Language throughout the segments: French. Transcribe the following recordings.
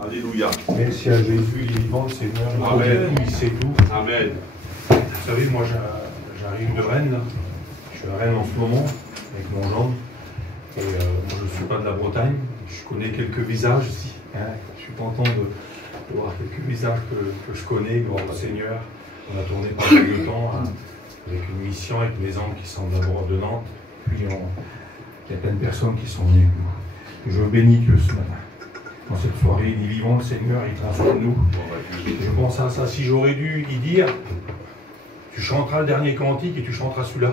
Alléluia. Merci à Jésus, il est vivant, le Seigneur, il connaît tout, il sait tout. Amen. Vous savez, moi j'arrive de Rennes, là. Je suis à Rennes en ce moment, avec mon gendre. Et moi je ne suis pas de la Bretagne, je connais quelques visages ici. Hein. Je suis content de voir quelques visages que je connais, gloire au Seigneur. On a tourné pas mal de temps hein, avec une mission, avec mes oncles qui sont d'abord de Nantes. Puis il y a plein de personnes qui sont venues. Je bénis Dieu ce matin. Dans cette soirée, il est vivant, le Seigneur, il transforme nous. Je pense à ça, si j'aurais dû y dire, tu chanteras le dernier cantique et tu chanteras celui-là.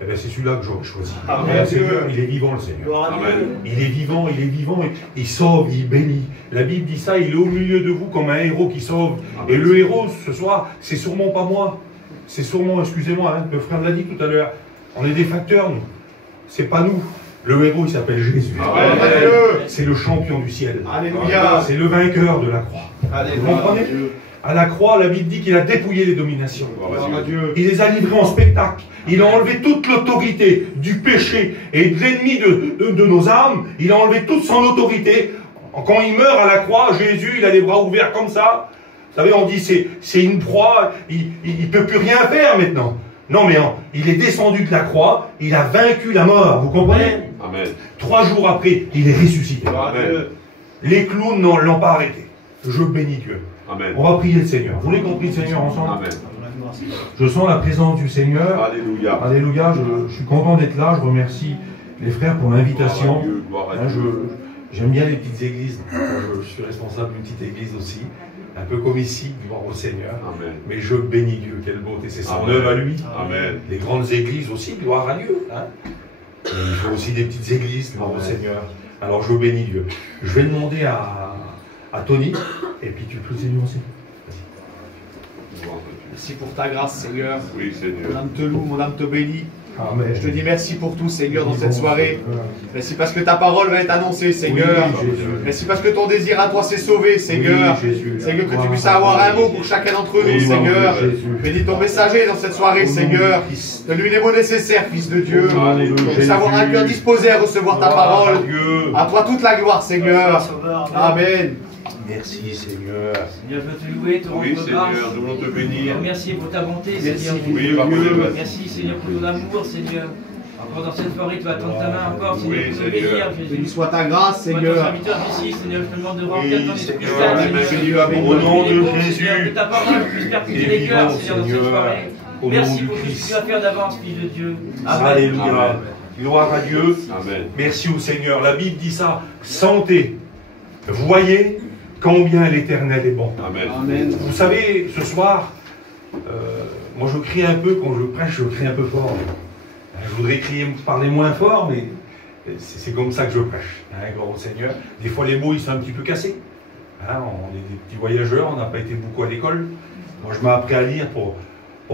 Eh bien c'est celui-là que j'aurais choisi. Amen. Le Seigneur, il est vivant, le Seigneur. Amen. Il est vivant, il sauve, il bénit. La Bible dit ça, il est au milieu de vous comme un héros qui sauve. Et le héros, ce soir, c'est sûrement pas moi. C'est sûrement, excusez-moi, hein, le frère l'a dit tout à l'heure, on est des facteurs, nous. C'est pas nous. Le héros, il s'appelle Jésus. C'est le champion du ciel. Alléluia. C'est le vainqueur de la croix. Alléluia. Vous comprenez? À la croix, la Bible dit qu'il a dépouillé les dominations. Dieu. Il les a livrés en spectacle. Il a enlevé toute l'autorité du péché et de l'ennemi de nos âmes. Il a enlevé toute son autorité. Quand il meurt à la croix, Jésus, il a les bras ouverts comme ça. Vous savez, on dit c'est une proie, il ne peut plus rien faire maintenant. Non, mais il est descendu de la croix, il a vaincu la mort. Vous comprenez? Amen. 3 jours après, il est ressuscité. Amen. Les clowns ne l'ont pas arrêté. Je bénis Dieu. Amen. On va prier le Seigneur. Vous voulez qu'on prie le Seigneur ensemble? Amen. Je sens la présence du Seigneur. Alléluia. Alléluia. Je suis content d'être là. Je remercie les frères pour l'invitation. Gloire à Dieu, gloire à Hein, Dieu. J'aime bien les petites églises. Je suis responsable d'une petite église aussi. Un peu comme ici, gloire au Seigneur. Amen. Mais je bénis Dieu. Quelle beauté. C'est son Amen. œuvre à lui. Amen. Les grandes églises aussi, gloire à Dieu. Hein. Et il faut aussi des petites églises, gloire au Seigneur. Alors je bénis Dieu. Je vais demander à Tony, et puis tu peux le Seigneur aussi. Gloire à Dieu. Merci pour ta grâce, Seigneur. Oui, Mon Seigneur. âme te loue, mon âme te bénit. Amen. Je te dis merci pour tout, Seigneur, dans cette soirée. Merci parce que ta parole va être annoncée, Seigneur. Oui, Jésus. Merci parce que ton désir à toi s'est sauvé, Seigneur. Oui, Jésus. Seigneur, que tu puisses avoir un mot pour chacun d'entre nous, Oui, Seigneur. Jésus. Bénis ton messager dans cette soirée, Seigneur. Donne-lui les mots nécessaires, Fils de Dieu. Alléluia. Qu'on puisse avoir un cœur disposé à recevoir ta parole. Dieu. À toi toute la gloire, Seigneur. Amen. Merci Seigneur. Seigneur, je veux te louer, te rendre Oui, grâce. Seigneur, nous voulons te bénir. Merci pour ta bonté, Merci, Seigneur. Fils Oui, de va Dieu. Dieu. Merci, Seigneur, pour ton amour, Seigneur. Encore dans cette soirée, tu vas tendre ta main encore, Seigneur, Oui, pour nous Seigneur. bénir, Béni Jésus. soit ta grâce, Moi, ton Seigneur. serviteur d'ici, Seigneur, je te demande de remplir ton esprit Seigneur, saint, Amen. Seigneur. Au nom de Seigneur, Jésus. que ta parole puisse percuter les cœurs, Seigneur, dans cette soirée. Au nom Merci du pour tout ce que Christ. tu vas faire d'avance, Fils de Dieu. Amen. Alléluia. Amen. Gloire à Dieu. Amen. Merci au Seigneur. La Bible dit ça. Sentez. Voyez combien l'Éternel est bon. Amen. Amen. Vous savez, ce soir, moi je crie un peu quand je prêche, je crie un peu fort. Je voudrais parler moins fort, mais c'est comme ça que je prêche. Hein, gloire au Seigneur. Des fois les mots ils sont un petit peu cassés. Hein, on est des petits voyageurs, on n'a pas été beaucoup à l'école. Moi je m'ai appris à lire pour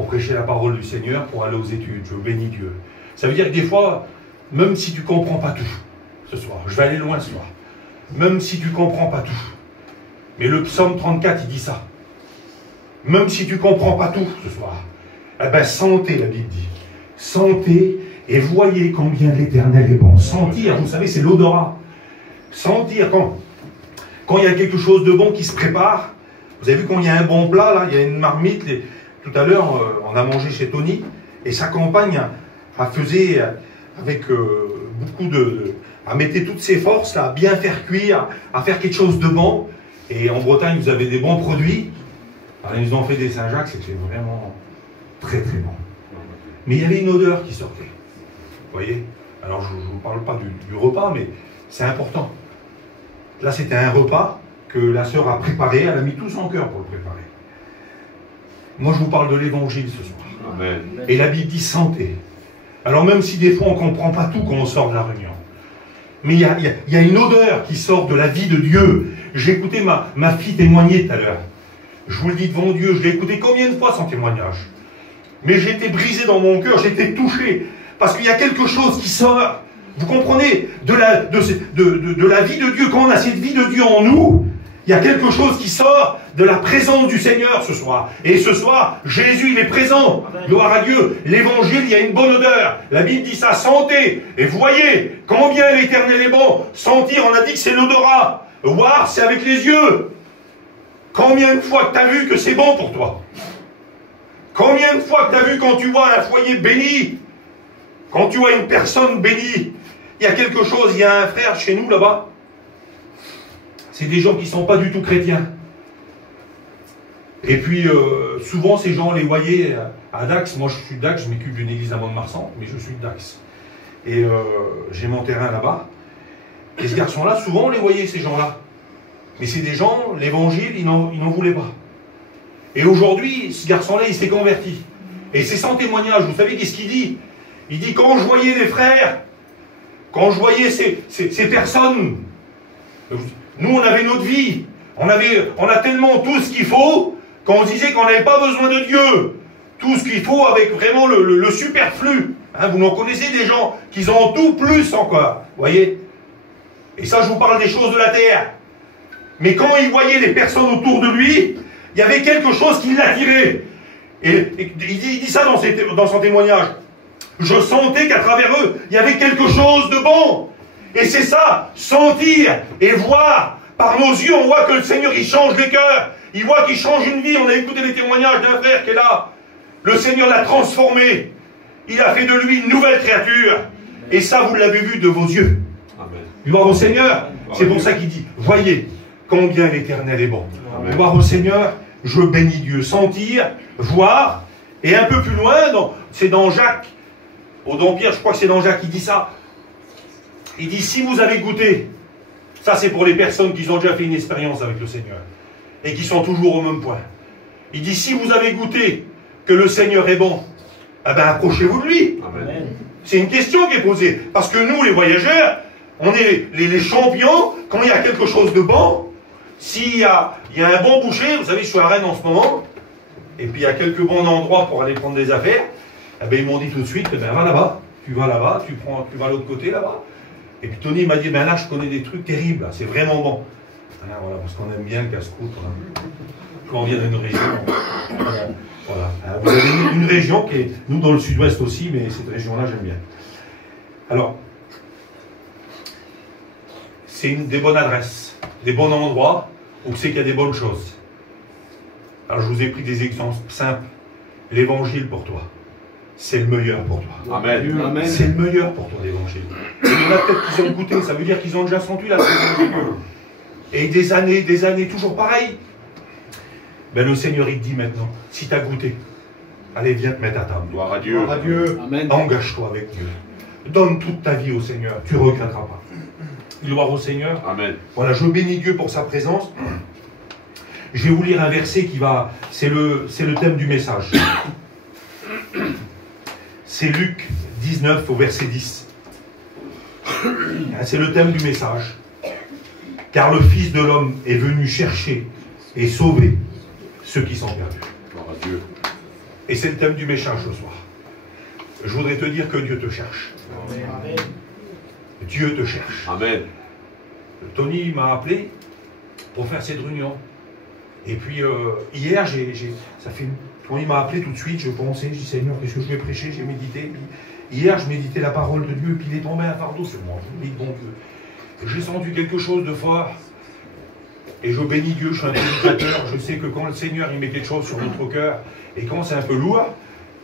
prêcher la parole du Seigneur, pour aller aux études. Je bénis Dieu. Ça veut dire que des fois, même si tu ne comprends pas tout, ce soir, je vais aller loin ce soir, même si tu ne comprends pas tout, mais le psaume 34 il dit ça. Même si tu ne comprends pas tout ce soir, eh bien sentez, la Bible dit. Sentez et voyez combien l'Éternel est bon. Sentir, vous savez, c'est l'odorat. Sentir quand il y a quelque chose de bon qui se prépare. Vous avez vu quand il y a un bon plat, là, il y a une marmite. Tout à l'heure, on a mangé chez Tony, et sa compagne faisait avec beaucoup à mettre toutes ses forces, là, à bien faire cuire, à faire quelque chose de bon. Et en Bretagne, vous avez des bons produits. Alors, ils nous ont fait des Saint-Jacques, c'était vraiment très très bon. Mais il y avait une odeur qui sortait. Vous voyez? Alors je ne vous parle pas du repas, mais c'est important. Là, c'était un repas que la sœur a préparé, elle a mis tout son cœur pour le préparer. Moi, je vous parle de l'évangile ce soir. Amen. Et la Bible dit santé. Alors même si des fois on ne comprend pas tout quand on sort de la réunion, mais il y a une odeur qui sort de la vie de Dieu. J'ai écouté ma fille témoigner tout à l'heure. Je vous le dis devant Dieu, je l'ai écouté combien de fois son témoignage? Mais j'étais brisé dans mon cœur, j'étais touché. Parce qu'il y a quelque chose qui sort, vous comprenez, de la vie de Dieu. Quand on a cette vie de Dieu en nous, il y a quelque chose qui sort de la présence du Seigneur ce soir. Et ce soir, Jésus, il est présent. Gloire à Dieu. L'évangile, il y a une bonne odeur. La Bible dit ça, sentez et voyez combien l'Éternel est bon. Sentir, on a dit que c'est l'odorat. Voir, c'est avec les yeux. Combien de fois que tu as vu que c'est bon pour toi? Combien de fois que tu as vu quand tu vois un foyer béni, quand tu vois une personne bénie, il y a quelque chose, il y a un frère chez nous là-bas, c'est des gens qui ne sont pas du tout chrétiens. Et puis, souvent, ces gens, on les voyait à Dax. Moi, je suis de Dax, je m'occupe d'une église à Mont-de-Marsan, mais je suis de Dax. Et j'ai mon terrain là-bas. Et ce garçon-là, souvent, on les voyait, ces gens-là. Mais c'est des gens, l'évangile, ils n'en voulaient pas. Et aujourd'hui, ce garçon-là, il s'est converti. Et c'est sans témoignage. Vous savez qu'est-ce qu'il dit? Il dit, quand je voyais les frères, quand je voyais ces personnes, nous, on avait notre vie. On a tellement tout ce qu'il faut, qu'on se disait qu'on n'avait pas besoin de Dieu. Tout ce qu'il faut avec vraiment le superflu. Hein, vous en connaissez des gens qui ont tout plus encore. Vous voyez? Et ça, je vous parle des choses de la terre. Mais quand il voyait les personnes autour de lui, il y avait quelque chose qui l'attirait. Et il dit ça dans son témoignage. Je sentais qu'à travers eux, il y avait quelque chose de bon. Et c'est ça, sentir et voir. Par nos yeux, on voit que le Seigneur, il change les cœurs. Il voit qu'il change une vie. On a écouté les témoignages d'un frère qui est là. Le Seigneur l'a transformé. Il a fait de lui une nouvelle créature. Et ça, vous l'avez vu de vos yeux. Amen. Gloire au Seigneur. C'est pour ça qu'il dit, voyez combien l'Éternel est bon. Amen. Gloire au Seigneur. Je bénis Dieu. Sentir, voir. Et un peu plus loin, c'est dans Jacques. Au Don Pierre, je crois que c'est dans Jacques qui dit ça. Il dit, si vous avez goûté, ça c'est pour les personnes qui ont déjà fait une expérience avec le Seigneur et qui sont toujours au même point. Il dit, si vous avez goûté que le Seigneur est bon, eh ben approchez-vous de lui. Amen. C'est une question qui est posée. Parce que nous, les voyageurs, on est les champions quand il y a quelque chose de bon. S'il y a un bon boucher, vous savez, je suis à Rennes en ce moment, et puis il y a quelques bons endroits pour aller prendre des affaires, eh ben, ils m'ont dit tout de suite, eh ben, va là-bas, tu vas là-bas, tu vas à l'autre côté là-bas. Et puis Tony m'a dit, ben là je connais des trucs terribles, c'est vraiment bon. Alors, voilà, parce qu'on aime bien le casse-croûte. Hein. Quand on vient d'une région, voilà. Alors, vous avez une région qui est, nous dans le sud-ouest aussi, mais cette région-là j'aime bien. Alors, c'est des bonnes adresses, des bons endroits où c'est qu'il y a des bonnes choses. Alors je vous ai pris des exemples simples. L'évangile pour toi, c'est le meilleur pour toi. Amen. Amen. C'est le meilleur pour toi, l'évangile. Il y en a peut-être qui ont goûté, ça veut dire qu'ils ont déjà senti la présence de Dieu. Et des années, toujours pareil. Ben le Seigneur, il te dit maintenant, si tu as goûté, allez, viens te mettre à table. Gloire à Dieu. Gloire à Dieu. Amen. Engage-toi avec Dieu. Donne toute ta vie au Seigneur, tu ne regretteras pas. Gloire au Seigneur. Amen. Voilà, je bénis Dieu pour sa présence. Je vais vous lire un verset qui va... C'est le thème du message. C'est Luc 19 au verset 10. C'est le thème du message. Car le Fils de l'homme est venu chercher et sauver ceux qui sont perdus. Gloire à Dieu. Et c'est le thème du message ce soir. Je voudrais te dire que Dieu te cherche. Amen. Dieu te cherche. Amen. Tony m'a appelé pour faire cette réunion. Et puis hier, Tony m'a appelé tout de suite, je pensais, j'ai dit Seigneur, qu'est-ce que je vais prêcher? J'ai médité. Puis, hier, je méditais la parole de Dieu, puis il est tombé un fardeau sur moi. Je me dis, bon Dieu, j'ai senti quelque chose de fort. Et je bénis Dieu, je suis un prédicateur. Je sais que quand le Seigneur il met quelque chose sur notre cœur, et quand c'est un peu lourd,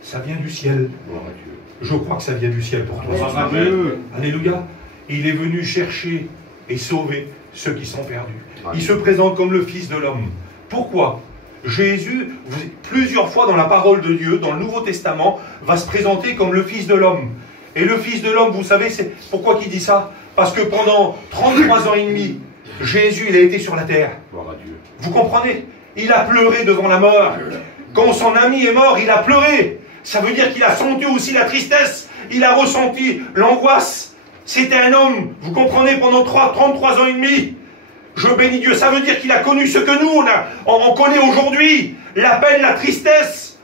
ça vient du ciel. Gloire à Dieu. Je crois que ça vient du ciel pour toi. Amen. Alléluia. Il est venu chercher et sauver ceux qui sont perdus. Amen. Il se présente comme le Fils de l'homme. Pourquoi? Jésus, plusieurs fois dans la parole de Dieu, dans le Nouveau Testament, va se présenter comme le Fils de l'homme. Et le Fils de l'homme, vous savez, c'est pourquoi il dit ça? Parce que pendant 33 ans et demi, Jésus, il a été sur la terre. Gloire à Dieu. Vous comprenez? Il a pleuré devant la mort. Quand son ami est mort, il a pleuré. Ça veut dire qu'il a senti aussi la tristesse. Il a ressenti l'angoisse. C'était un homme, vous comprenez, pendant 33 ans et demi. Je bénis Dieu. Ça veut dire qu'il a connu ce que nous, on connaît aujourd'hui. La peine, la tristesse.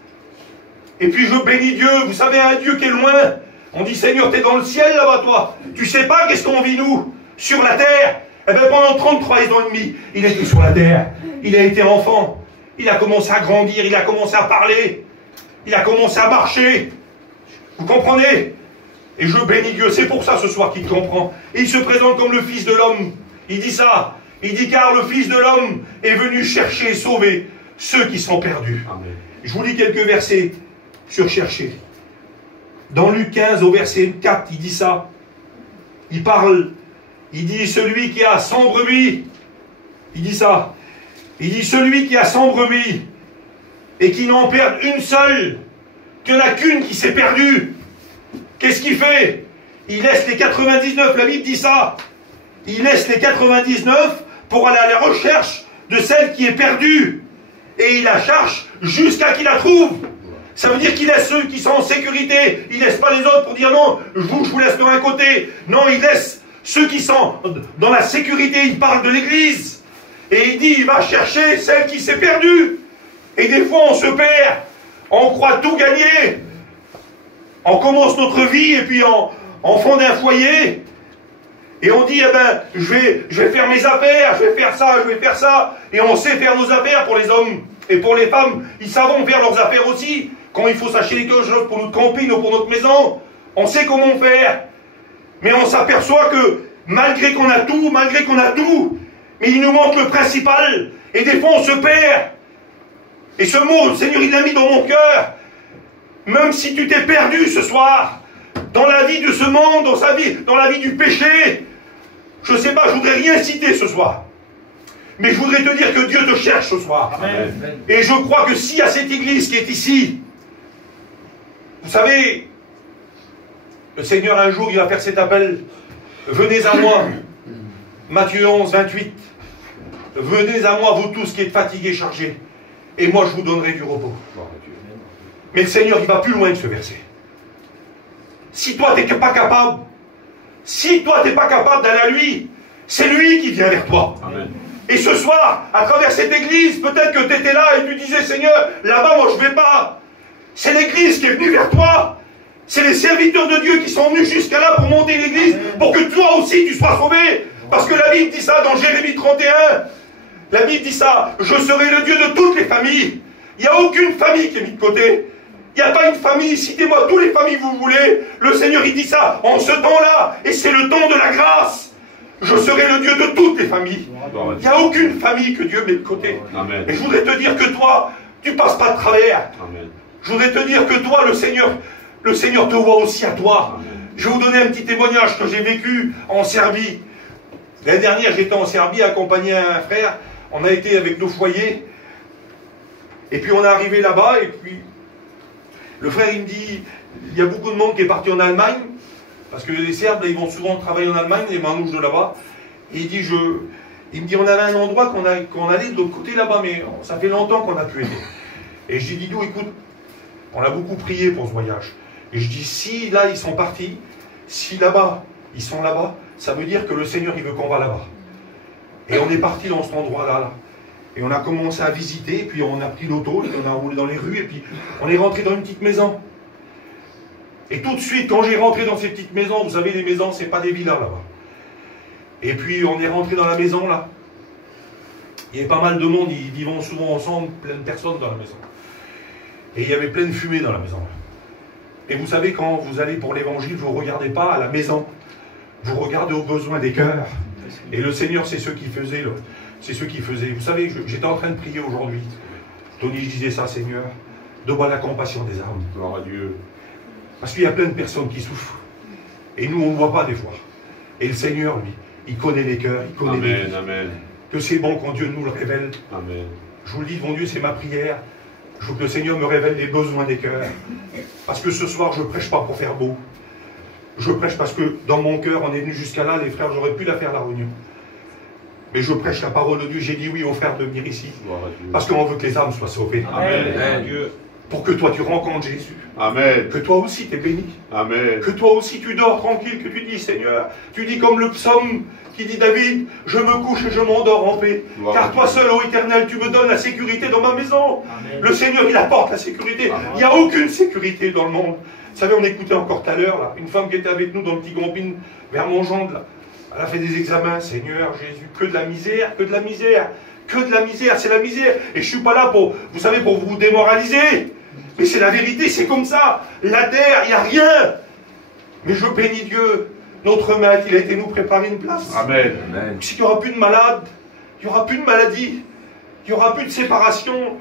Et puis je bénis Dieu. Vous savez, un Dieu qui est loin. On dit, Seigneur, t'es dans le ciel là-bas, toi. Tu sais pas qu'est-ce qu'on vit, nous, sur la terre. Eh bien, pendant 33 ans et demi, il était sur la terre. Il a été enfant. Il a commencé à grandir. Il a commencé à parler. Il a commencé à marcher. Vous comprenez? Et je bénis Dieu. C'est pour ça ce soir qu'il comprend. Et il se présente comme le Fils de l'homme. Il dit ça. Il dit, car le Fils de l'homme est venu chercher et sauver ceux qui sont perdus. Amen. Je vous lis quelques versets sur chercher. Dans Luc 15, au verset 4, il dit ça. Il parle, il dit, celui qui a 100 brebis, il dit ça. Il dit, celui qui a 100 brebis et qui n'en perd une seule, qu'il n'y en a qu'une qui s'est perdue. Qu'est-ce qu'il fait? Il laisse les 99, la Bible dit ça. Il laisse les 99 pour aller à la recherche de celle qui est perdue. Et il la cherche jusqu'à qu'il la trouve. Ça veut dire qu'il laisse ceux qui sont en sécurité. Il ne laisse pas les autres pour dire non, je vous laisse de un côté. Non, il laisse ceux qui sont dans la sécurité. Il parle de l'Église. Et il dit, il va chercher celle qui s'est perdue. Et des fois, on se perd. On croit tout gagner. On commence notre vie et puis on fonde un foyer. Et on dit, eh ben, je vais faire mes affaires, je vais faire ça, je vais faire ça. Et on sait faire nos affaires pour les hommes. Et pour les femmes, ils savent faire leurs affaires aussi. Quand il faut s'acheter quelque chose pour notre camping ou pour notre maison, on sait comment faire. Mais on s'aperçoit que malgré qu'on a tout, mais il nous manque le principal. Et des fois on se perd. Et ce mot, le Seigneur il l'a mis dans mon cœur. Même si tu t'es perdu ce soir, dans la vie de ce monde, dans sa vie, dans la vie du péché, je ne sais pas, je voudrais rien citer ce soir. Mais je voudrais te dire que Dieu te cherche ce soir. Amen. Et je crois que s'il y a cette église qui est ici, vous savez, le Seigneur un jour il va faire cet appel. Venez à moi. Matthieu 11, 28. Venez à moi, vous tous qui êtes fatigués, chargés, et moi je vous donnerai du repos. Mais le Seigneur il va plus loin que ce verset. Si toi tu n'es pas capable, d'aller à lui, c'est lui qui vient vers toi. Amen. Et ce soir, à travers cette église, peut-être que tu étais là et tu disais, Seigneur, là-bas, moi je ne vais pas. C'est l'église qui est venue vers toi. C'est les serviteurs de Dieu qui sont venus jusqu'à là pour monter l'église, pour que toi aussi tu sois sauvé. Parce que la Bible dit ça dans Jérémie 31. La Bible dit ça, je serai le Dieu de toutes les familles. Il n'y a aucune famille qui est mise de côté. Il n'y a pas une famille, citez-moi toutes les familles que vous voulez. Le Seigneur il dit ça en ce temps-là, et c'est le temps de la grâce. Je serai le Dieu de toutes les familles. Il n'y a aucune famille que Dieu met de côté. Amen. Et je voudrais te dire que toi, tu passes pas de travers. Amen. Je voudrais te dire que toi, le Seigneur te voit aussi à toi. Amen. Je vais vous donner un petit témoignage que j'ai vécu en Serbie. L'année dernière, j'étais en Serbie, accompagné à un frère. On a été avec nos foyers. Et puis on est arrivé là-bas, et puis le frère, il me dit, il y a beaucoup de monde qui est parti en Allemagne. Parce que les Serbes, là, ils vont souvent travailler en Allemagne, les manouches de là-bas. Et il me dit, on avait un endroit qu'on allait de l'autre côté là-bas, mais ça fait longtemps qu'on n'a plus été. Et je dis, Didou, écoute, on a beaucoup prié pour ce voyage. Et je dis, si là, ils sont partis, si là-bas, ils sont là-bas, ça veut dire que le Seigneur, il veut qu'on va là-bas. Et on est parti dans cet endroit-là, là. Et on a commencé à visiter, et puis on a pris l'auto, et on a roulé dans les rues, et puis on est rentré dans une petite maison. Et tout de suite, quand j'ai rentré dans ces petites maisons, vous savez, les maisons, c'est pas des villas là-bas. Et puis, on est rentré dans la maison, là. Il y avait pas mal de monde, ils vivent souvent ensemble, plein de personnes dans la maison. Et il y avait plein de fumée dans la maison. Et vous savez, quand vous allez pour l'évangile, vous ne regardez pas à la maison. Vous regardez aux besoins des cœurs. Et le Seigneur, c'est ce qu'il faisait. C'est ce qu'il faisait. Vous savez, j'étais en train de prier aujourd'hui. Tony, je disais ça, Seigneur, donne-moi la compassion des âmes. Gloire à Dieu. Parce qu'il y a plein de personnes qui souffrent. Et nous, on ne voit pas des fois. Et le Seigneur, lui, il connaît les cœurs, il connaît les vies. Amen. Que c'est bon quand Dieu nous le révèle. Amen. Je vous le dis, mon Dieu, c'est ma prière. Je veux que le Seigneur me révèle les besoins des cœurs. Parce que ce soir, je ne prêche pas pour faire beau. Je prêche parce que dans mon cœur, on est venu jusqu'à là, les frères, j'aurais pu la faire la réunion. Mais je prêche la parole de Dieu. J'ai dit oui aux frères de venir ici. Gloire à Dieu. Parce qu'on veut que les âmes soient sauvées. Amen. Amen. Dieu. Pour que toi, tu rencontres Jésus. Amen. Que toi aussi, tu es béni. Amen. Que toi aussi, tu dors tranquille. Que tu dis, Seigneur, tu dis comme le psaume qui dit David, je me couche et je m'endors en paix. Gloire Car à toi Dieu. seul, ô Éternel, tu me donnes la sécurité dans ma maison. Amen. Le Seigneur, il apporte la sécurité. Amen. Il n'y a aucune sécurité dans le monde. Vous savez, on écoutait encore tout à l'heure, là, une femme qui était avec nous dans le petit camping vers Montjonde, là. Elle a fait des examens. Seigneur Jésus, que de la misère, que de la misère, que de la misère, c'est la misère. Et je ne suis pas là pour, vous savez, pour vous démoraliser. Mais c'est la vérité, c'est comme ça. La terre, il n'y a rien. Mais je bénis Dieu. Notre maître, il a été nous préparer une place. Amen. S'il n'y aura plus de malades, Il n'y aura plus de maladie. Il n'y aura plus de séparation.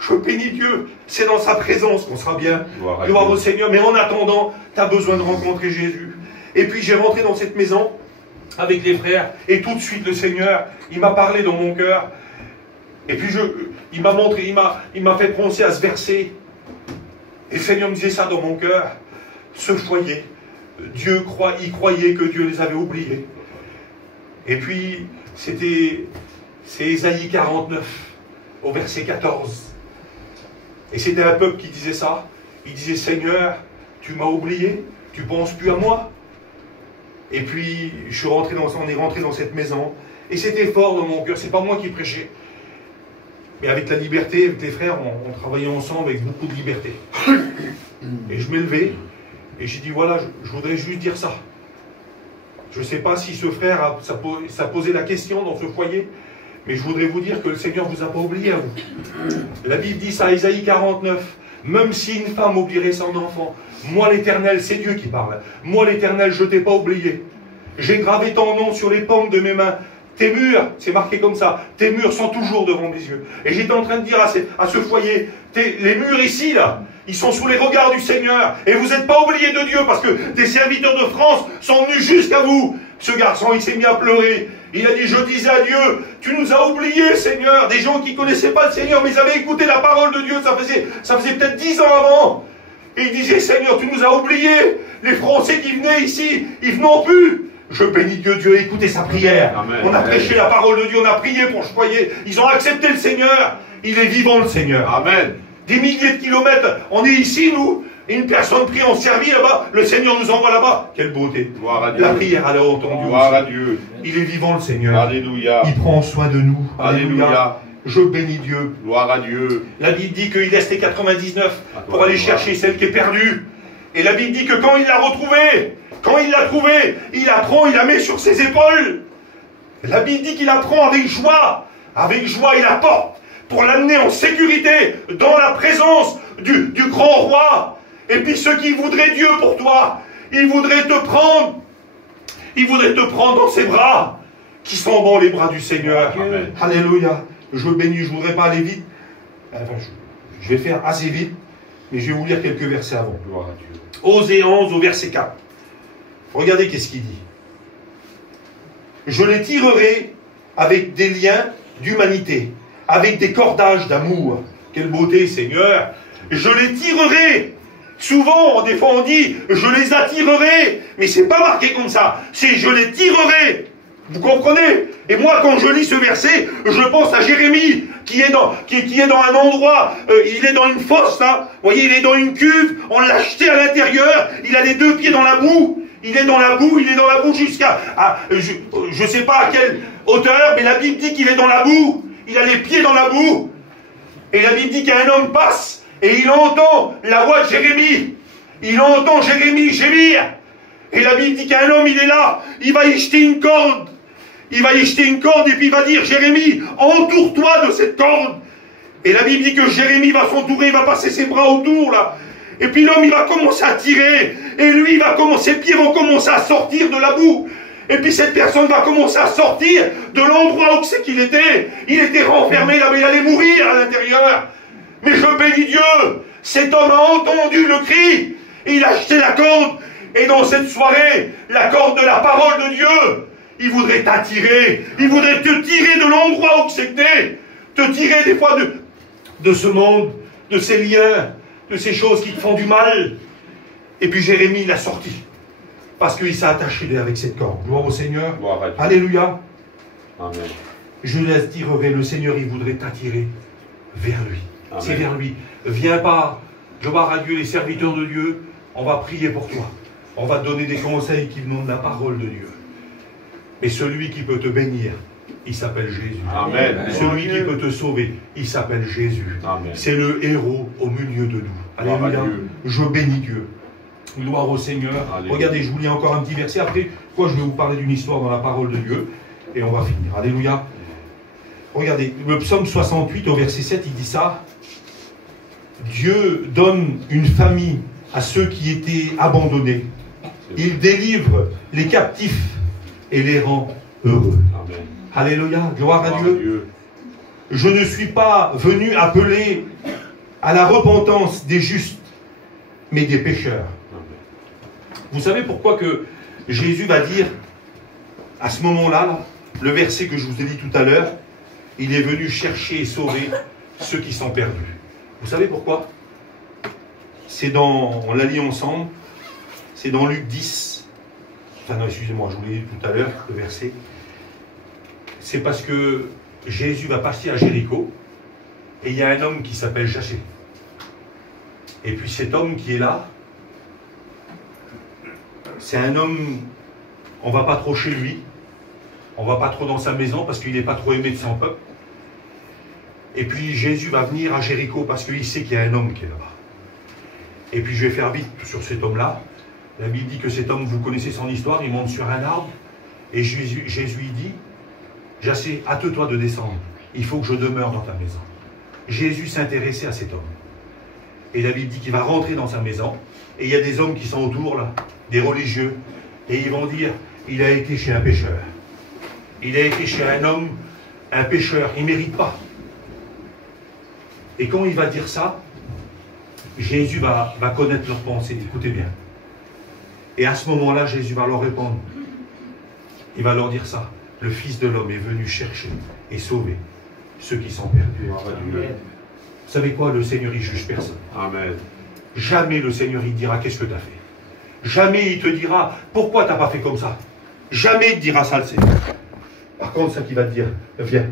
Je bénis Dieu. C'est dans sa présence qu'on sera bien. Gloire au Seigneur. Mais en attendant, tu as besoin de rencontrer Jésus. Et puis j'ai rentré dans cette maison avec les frères. Et tout de suite, le Seigneur, il m'a parlé dans mon cœur. Et puis il m'a montré, il m'a fait penser à ce verset. Et le Seigneur me disait ça dans mon cœur. Ce foyer, il croyait que Dieu les avait oubliés. Et puis, c'est Ésaïe 49, au verset 14. Et c'était un peuple qui disait ça. Il disait, Seigneur, tu m'as oublié, tu ne penses plus à moi. Et puis, on est rentré dans cette maison. Et c'était fort dans mon cœur. C'est pas moi qui prêchais. Mais avec la liberté, avec les frères, on travaillait ensemble avec beaucoup de liberté. Et je m'élevais. Et j'ai dit, voilà, je voudrais juste dire ça. Je ne sais pas si ce frère ça posé la question dans ce foyer, mais je voudrais vous dire que le Seigneur ne vous a pas oublié à vous. La Bible dit ça, Ésaïe 49, même si une femme oublierait son enfant, moi l'Éternel, c'est Dieu qui parle, moi l'Éternel, je ne t'ai pas oublié. J'ai gravé ton nom sur les paumes de mes mains. Tes murs, c'est marqué comme ça, tes murs sont toujours devant mes yeux. Et j'étais en train de dire à ce foyer, les murs ici, là, ils sont sous les regards du Seigneur. Et vous n'êtes pas oubliés de Dieu parce que des serviteurs de France sont venus jusqu'à vous. Ce garçon, il s'est mis à pleurer. Il a dit, je disais à Dieu, tu nous as oubliés, Seigneur. Des gens qui ne connaissaient pas le Seigneur, mais ils avaient écouté la parole de Dieu. Ça faisait peut-être 10 ans avant. Et il disait, Seigneur, tu nous as oubliés. Les Français qui venaient ici, ils venaient plus. Je bénis Dieu, Dieu a écouté sa prière. Amen. On a prêché la parole de Dieu, on a prié pour ce foyer. Ils ont accepté le Seigneur. Il est vivant, le Seigneur. Amen. Des milliers de kilomètres. On est ici, nous. Et une personne prie, on servit là-bas. Le Seigneur nous envoie là-bas. Quelle beauté. Gloire à Dieu. La prière, elle a entendu. Gloire à Dieu. Il est vivant, le Seigneur. Alléluia. Il prend soin de nous. Alléluia. Je bénis Dieu. Gloire à Dieu. La Bible dit qu'il laisse les 99 pour aller chercher celle qui est perdue. Et la Bible dit que quand il l'a retrouvée, il la prend, il la met sur ses épaules. La Bible dit qu'il la prend avec joie. Avec joie, il la porte pour l'amener en sécurité dans la présence du grand roi. Et puis ceux qui voudraient Dieu pour toi, ils voudraient te prendre dans ses bras, qui sont bons les bras du Seigneur. Amen. Alléluia. Je bénis, je ne voudrais pas aller vite. Enfin, je vais faire assez vite, mais je vais vous lire quelques versets avant. Gloire à Dieu. Osée 11 au verset 4. Regardez qu'est-ce qu'il dit. Je les tirerai avec des liens d'humanité, avec des cordages d'amour. Quelle beauté, Seigneur. Je les tirerai. Souvent, des fois on dit, je les attirerai. Mais c'est pas marqué comme ça. C'est je les tirerai. Vous comprenez? Et moi, quand je lis ce verset, je pense à Jérémie, qui est dans un endroit, il est dans une fosse, là. Vous voyez, il est dans une cuve, on l'a jeté à l'intérieur, il a les 2 pieds dans la boue, il est dans la boue jusqu'à, je ne sais pas à quelle hauteur, mais la Bible dit qu'il est dans la boue, il a les pieds dans la boue. Et la Bible dit qu'un homme passe, et il entend la voix de Jérémie. Il entend Jérémie gémir. Et la Bible dit qu'un homme, il est là, il va y jeter une corde. Il va y jeter une corde et puis il va dire, Jérémie, entoure-toi de cette corde. Et la Bible dit que Jérémie va s'entourer, il va passer ses bras autour, là. Et puis l'homme, il va commencer à tirer. Et lui, ses pieds vont commencer à sortir de la boue. Et puis cette personne va commencer à sortir de l'endroit où c'est qu'il était. Il était renfermé là, mais il allait mourir à l'intérieur. Mais je bénis Dieu. Cet homme a entendu le cri. Et il a jeté la corde. Et dans cette soirée, la corde de la parole de Dieu, il voudrait t'attirer. Il voudrait te tirer de l'endroit où c'était. Te tirer des fois de ce monde, de ces liens, de ces choses qui te font du mal. Et puis Jérémie l'a sorti. Parce qu'il s'est attaché avec cette corde. Gloire au Seigneur. Gloire à Dieu. Alléluia. Amen. Je l'attirerai. Le Seigneur, il voudrait t'attirer vers lui. Amen. C'est vers lui. Viens pas. Gloire à Dieu, les serviteurs de Dieu. On va prier pour toi. On va te donner des conseils qui venant de la parole de Dieu. Mais celui qui peut te bénir, il s'appelle Jésus. Amen. Celui qui peut te sauver, il s'appelle Jésus. Amen. C'est le héros au milieu de nous. Gloire à Alléluia. Dieu. Je bénis Dieu. Gloire au Seigneur. Alléluia. Regardez, je vous lis encore un petit verset. Après, je vais vous parler d'une histoire dans la parole de Dieu. Et on va finir. Alléluia. Regardez, le psaume 68 au verset 7, il dit ça. Dieu donne une famille à ceux qui étaient abandonnés. Il délivre les captifs et les rend heureux. Amen. Alléluia, gloire à Gloire Dieu. Je ne suis pas venu appeler à la repentance des justes, mais des pécheurs. Amen. Vous savez pourquoi que Jésus va dire, à ce moment-là, là, le verset que je vous ai dit tout à l'heure, il est venu chercher et sauver ceux qui sont perdus. Vous savez pourquoi? C'est dans, on l'a lu ensemble, c'est dans Luc 10, enfin non, excusez-moi, je vous l'ai dit tout à l'heure, le verset. C'est parce que Jésus va passer à Jéricho, et il y a un homme qui s'appelle Zachée. Et puis cet homme qui est là, c'est un homme, on ne va pas trop chez lui, on ne va pas trop dans sa maison parce qu'il n'est pas trop aimé de son peuple. Et puis Jésus va venir à Jéricho parce qu'il sait qu'il y a un homme qui est là-bas. Et puis je vais faire vite sur cet homme-là. La Bible dit que cet homme, vous connaissez son histoire, il monte sur un arbre. Et Jésus lui dit, Zachée, hâte-toi de descendre. Il faut que je demeure dans ta maison. Jésus s'intéressait à cet homme. Et la Bible dit qu'il va rentrer dans sa maison. Et il y a des hommes qui sont autour, là, des religieux. Et ils vont dire, il a été chez un pécheur. Il a été chez un homme, un pécheur. Il ne mérite pas. Et quand il va dire ça, Jésus va connaître leurs pensées. Écoutez bien. Et à ce moment-là, Jésus va leur répondre. Il va leur dire ça. Le Fils de l'homme est venu chercher et sauver ceux qui sont perdus. Gloire à Dieu. Vous savez quoi? Le Seigneur, il juge personne. Amen. Jamais le Seigneur, il dira qu'est-ce que tu as fait. Jamais il te dira pourquoi tu n'as pas fait comme ça. Jamais il te dira ça, le Seigneur. Par contre, ça qu'il va te dire, viens.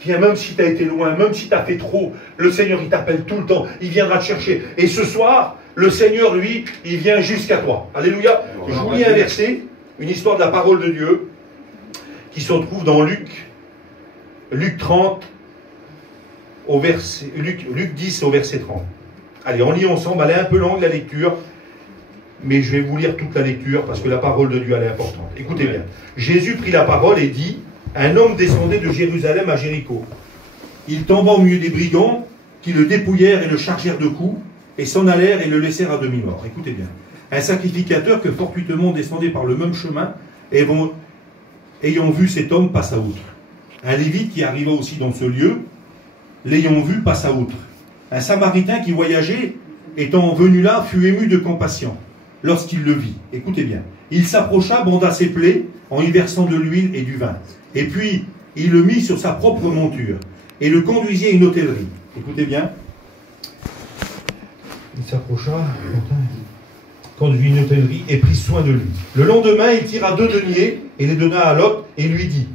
Viens, même si tu as été loin, même si tu as fait trop, le Seigneur, il t'appelle tout le temps. Il viendra te chercher. Et ce soir, le Seigneur, lui, il vient jusqu'à toi. Alléluia. Je vous lis un verset, une histoire de la parole de Dieu, qui se trouve dans Luc 30, au verset, Luc 10 au verset 30. Allez, on lit ensemble. Elle est un peu longue, la lecture, mais je vais vous lire toute la lecture parce que la parole de Dieu, elle est importante. Écoutez bien. Jésus prit la parole et dit, un homme descendait de Jérusalem à Jéricho. Il tomba au milieu des brigands qui le dépouillèrent et le chargèrent de coups et s'en allèrent et le laissèrent à demi-mort. Écoutez bien. Un sacrificateur que fortuitement descendait par le même chemin et ayant vu cet homme passa outre. Un lévite qui arriva aussi dans ce lieu, l'ayant vu, passa outre. Un samaritain qui voyageait, étant venu là, fut ému de compassion lorsqu'il le vit. Écoutez bien. Il s'approcha, banda ses plaies en y versant de l'huile et du vin. Et puis, il le mit sur sa propre monture et le conduisit à une hôtellerie. Écoutez bien. Il s'approcha, conduisit une hôtellerie et prit soin de lui. Le lendemain, il tira 2 deniers et les donna à l'hôte et lui dit,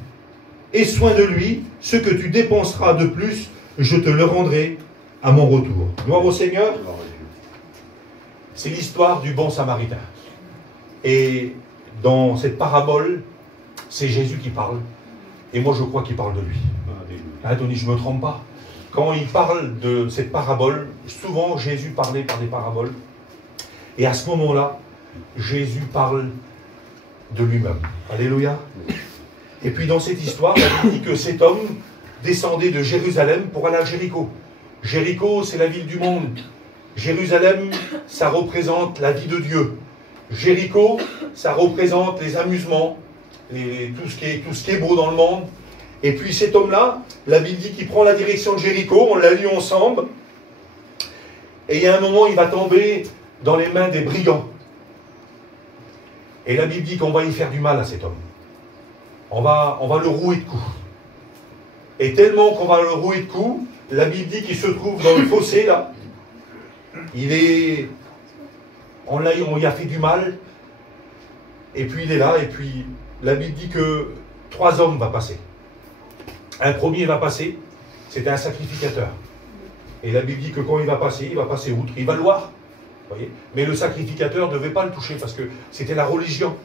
aie soin de lui, ce que tu dépenseras de plus, je te le rendrai à mon retour. Gloire au Seigneur. Gloire à Dieu. C'est l'histoire du bon samaritain. Et dans cette parabole, c'est Jésus qui parle. Et moi, je crois qu'il parle de lui. Alléluia. Hein, Tony, je ne me trompe pas. Quand il parle de cette parabole, souvent Jésus parlait par des paraboles. Et à ce moment-là, Jésus parle de lui-même. Alléluia. Et puis dans cette histoire, il dit que cet homme descendait de Jérusalem pour aller à Jéricho. Jéricho, c'est la ville du monde. Jérusalem, ça représente la vie de Dieu. Jéricho, ça représente les amusements, tout ce qui est beau dans le monde. Et puis cet homme-là, la Bible dit qu'il prend la direction de Jéricho, on l'a lu ensemble. Et il y a un moment, il va tomber dans les mains des brigands. Et la Bible dit qu'on va y faire du mal à cet homme. On va le rouer de coups. Et tellement qu'on va le rouer de coups, la Bible dit qu'il se trouve dans le fossé, là. On y a fait du mal. Et puis il est là, et puis la Bible dit que 3 hommes vont passer. Un premier va passer, c'était un sacrificateur. Et la Bible dit que quand il va passer outre, il va le voir. Voyez, mais le sacrificateur ne devait pas le toucher parce que c'était la religion.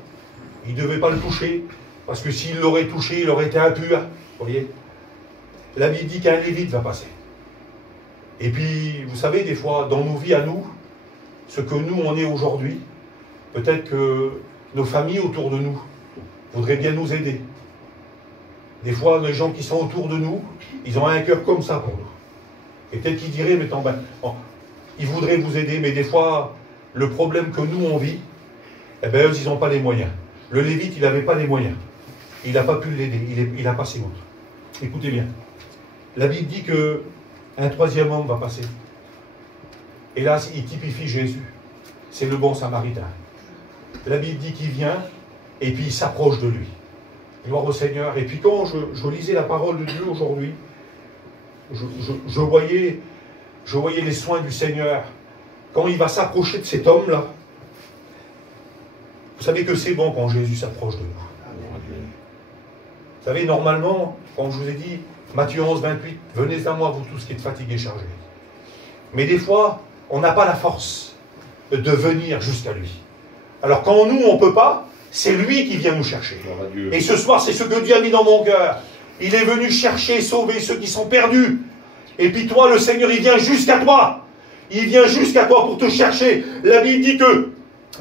Il ne devait pas le toucher parce que s'il l'aurait touché, il aurait été impur. Voyez, la Bible dit qu'un lévite va passer. Et puis, vous savez, des fois, dans nos vies à nous, ce que nous, on est aujourd'hui, peut-être que nos familles autour de nous voudraient bien nous aider. Des fois, les gens qui sont autour de nous, ils ont un cœur comme ça pour nous. Et peut-être qu'ils diraient, mais ils voudraient vous aider, mais des fois, le problème que nous, on vit, eh bien, eux, ils n'ont pas les moyens. Le Lévite, il n'avait pas les moyens. il n'a pas pu l'aider, il n'a passé outre. Écoutez bien, la Bible dit qu'un troisième homme va passer. Et là, il typifie Jésus. C'est le bon samaritain. La Bible dit qu'il vient et puis il s'approche de lui. Gloire au Seigneur. Et puis quand je lisais la parole de Dieu aujourd'hui, je voyais les soins du Seigneur. Quand il va s'approcher de cet homme-là, vous savez que c'est bon quand Jésus s'approche de nous. Vous savez, normalement, quand je vous ai dit, Matthieu 11, 28, venez à moi, vous tous qui êtes fatigués et chargés. Mais des fois, on n'a pas la force de venir jusqu'à lui. Alors quand nous, on ne peut pas, c'est lui qui vient nous chercher. Et ce soir, c'est ce que Dieu a mis dans mon cœur. Il est venu chercher, sauver ceux qui sont perdus. Et puis toi, le Seigneur, il vient jusqu'à toi. Il vient jusqu'à toi pour te chercher. La Bible dit que